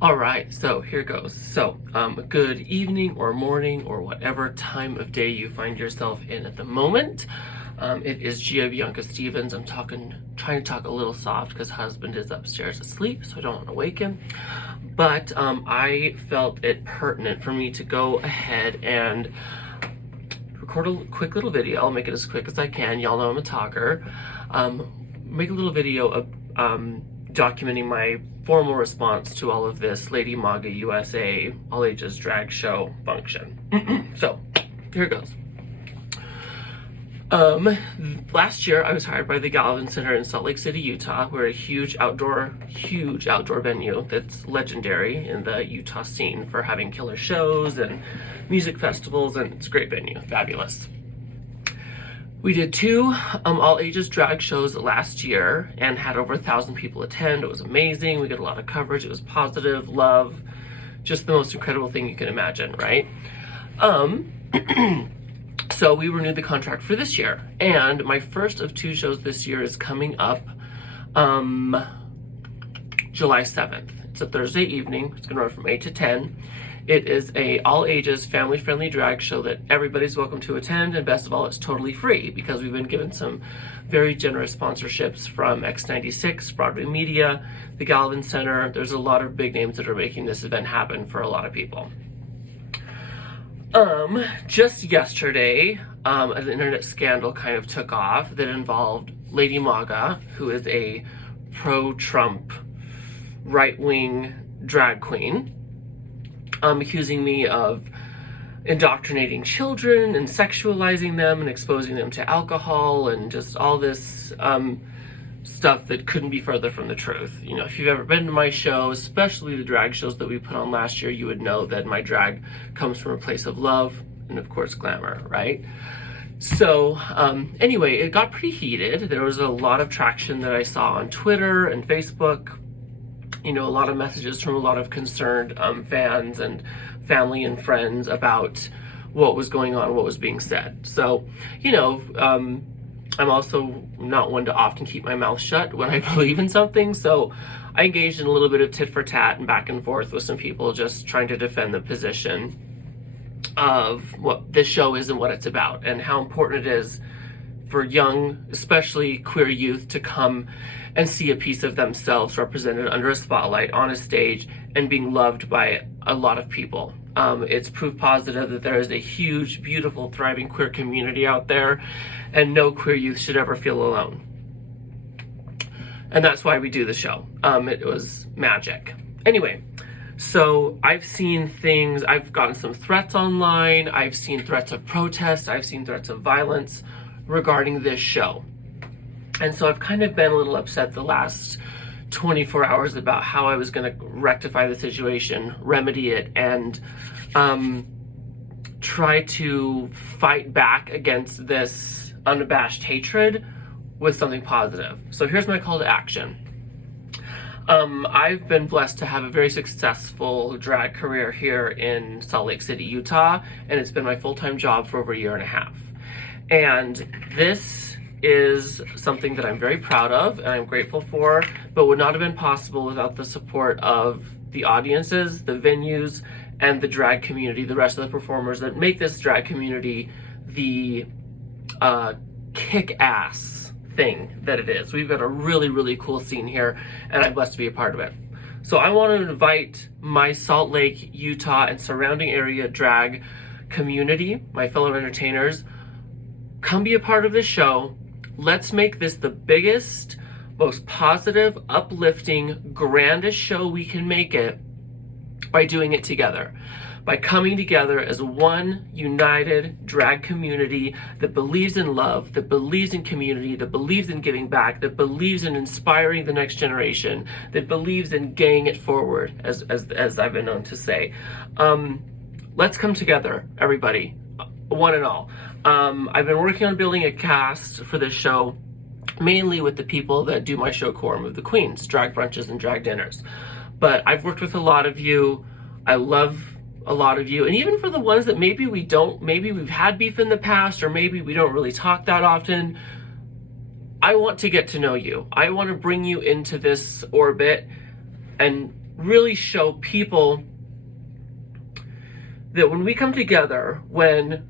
All right, so here goes. Good evening or morning or whatever time of day you find yourself in at the moment. It is Gia Bianca Stephens. I'm trying to talk a little soft because husband is upstairs asleep, so I don't want to wake him. But I felt it pertinent for me to go ahead and record a quick little video. I'll make it as quick as I can. Y'all know I'm a talker. Make a little video of documenting my formal response to all of this Lady Maga USA all ages drag show function. So here it goes. Last year I was hired by the Galvin Center in Salt Lake City, Utah. We're a huge outdoor venue that's legendary in the Utah scene for having killer shows and music festivals, and it's a great venue, fabulous. We did two all ages drag shows last year and had over 1,000 people attend. It was amazing. We got a lot of coverage. It was positive, love, just the most incredible thing you can imagine, right? So we renewed the contract for this year, and my first of two shows this year is coming up July 7th. It's a Thursday evening. It's gonna run from 8 to 10. It is a all-ages, family-friendly drag show that everybody's welcome to attend, and best of all, it's totally free because we've been given some very generous sponsorships from X96, Broadway Media, the Galvin Center. There's a lot of big names that are making this event happen for a lot of people. Just yesterday, an internet scandal kind of took off that involved Lady Maga, who is a pro-Trump right-wing drag queen, accusing me of indoctrinating children and sexualizing them and exposing them to alcohol and just all this stuff that couldn't be further from the truth. You know, if you've ever been to my show, especially the drag shows that we put on last year, you would know that my drag comes from a place of love and of course glamour, right? So anyway, it got pretty heated. There was a lot of traction that I saw on Twitter and Facebook. You know, a lot of messages from a lot of concerned fans and family and friends about what was going on, what was being said. So, you know, I'm also not one to often keep my mouth shut when I believe in something. So I engaged in a little bit of tit for tat and back and forth with some people just trying to defend the position of what this show is and what it's about and how important it is for young, especially queer youth, to come and see a piece of themselves represented under a spotlight on a stage and being loved by a lot of people. It's proof positive that there is a huge, beautiful, thriving queer community out there, and no queer youth should ever feel alone. And that's why we do the show. It was magic. Anyway, so I've seen things, I've gotten some threats online, I've seen threats of protest, I've seen threats of violence regarding this show. And so I've kind of been a little upset the last 24 hours about how I was going to rectify the situation, remedy it, and try to fight back against this unabashed hatred with something positive. So here's my call to action. I've been blessed to have a very successful drag career here in Salt Lake City, Utah, and it's been my full-time job for over a year and a half. And this is something that I'm very proud of and I'm grateful for, but would not have been possible without the support of the audiences, the venues, and the drag community, the rest of the performers that make this drag community the kick-ass thing that it is. We've got a really, really cool scene here, and I'm blessed to be a part of it. So I want to invite my Salt Lake, Utah, and surrounding area drag community, my fellow entertainers, come be a part of this show. Let's make this the biggest, most positive, uplifting, grandest show we can make it by doing it together. By coming together as one united drag community that believes in love, that believes in community, that believes in giving back, that believes in inspiring the next generation, that believes in gaying it forward, as I've been known to say. Let's come together, everybody, one and all. I've been working on building a cast for this show, mainly with the people that do my show Quorum of the Queens, drag brunches and drag dinners. But I've worked with a lot of you. I love a lot of you. And even for the ones that maybe we've had beef in the past, or maybe we don't really talk that often, I want to get to know you. I want to bring you into this orbit and really show people that when we come together, when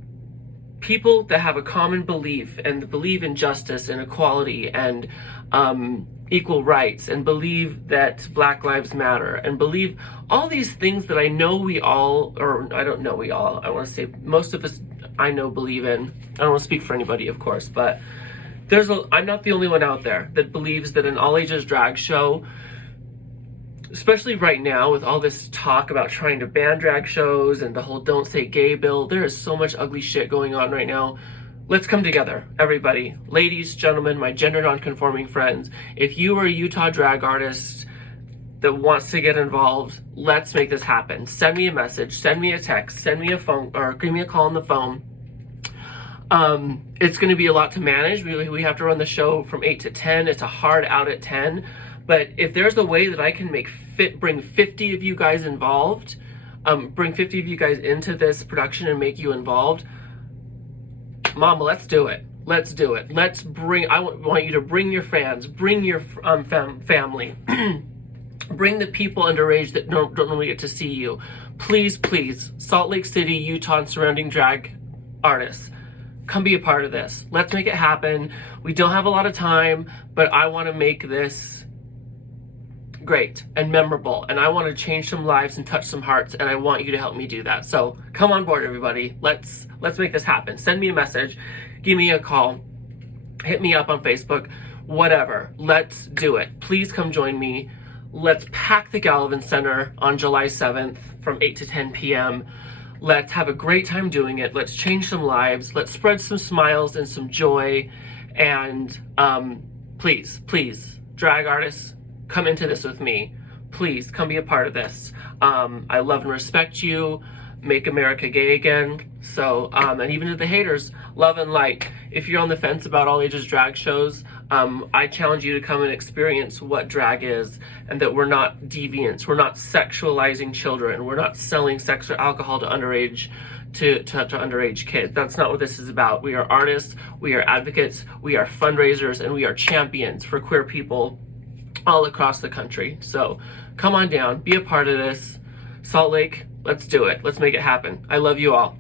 people that have a common belief and believe in justice and equality and equal rights and believe that Black Lives Matter and believe all these things that I know we all, or I don't know we all, I want to say most of us I know believe in. I don't want to speak for anybody, of course, but I'm not the only one out there that believes that an all ages drag show, especially right now with all this talk about trying to ban drag shows and the whole don't say gay bill, there is so much ugly shit going on right now. Let's come together, everybody. Ladies, gentlemen, my gender non-conforming friends, if you are a Utah drag artist that wants to get involved, let's make this happen. Send me a message, send me a text, send me a phone, or give me a call on the phone. It's going to be a lot to manage. We have to run the show from 8 to 10. It's a hard out at 10. But if there's a way that I can bring 50 of you guys involved, bring 50 of you guys into this production and make you involved, Mama, let's do it. Let's do it. I want you to bring your fans, bring your family, bring the people underage that don't normally get to see you. Please, please, Salt Lake City, Utah, and surrounding drag artists, come be a part of this. Let's make it happen. We don't have a lot of time, but I want to make this great and memorable, and I want to change some lives and touch some hearts, and I want you to help me do that. So come on board, everybody. Let's make this happen. Send me a message, give me a call, hit me up on Facebook, whatever. Let's do it. Please come join me. Let's pack the Gallivan Center on July 7th from 8 to 10 p.m. Let's have a great time doing it. Let's change some lives. Let's spread some smiles and some joy. And please, drag artists, come into this with me. Please come be a part of this. I love and respect you. Make America gay again. So, and even to the haters, love and light. If you're on the fence about all ages drag shows, I challenge you to come and experience what drag is, and that we're not deviants. We're not sexualizing children. We're not selling sex or alcohol to underage to underage kids. That's not what this is about. We are artists, we are advocates, we are fundraisers, and we are champions for queer people all across the country. So come on down, be a part of this. Salt Lake, let's do it. Let's make it happen. I love you all.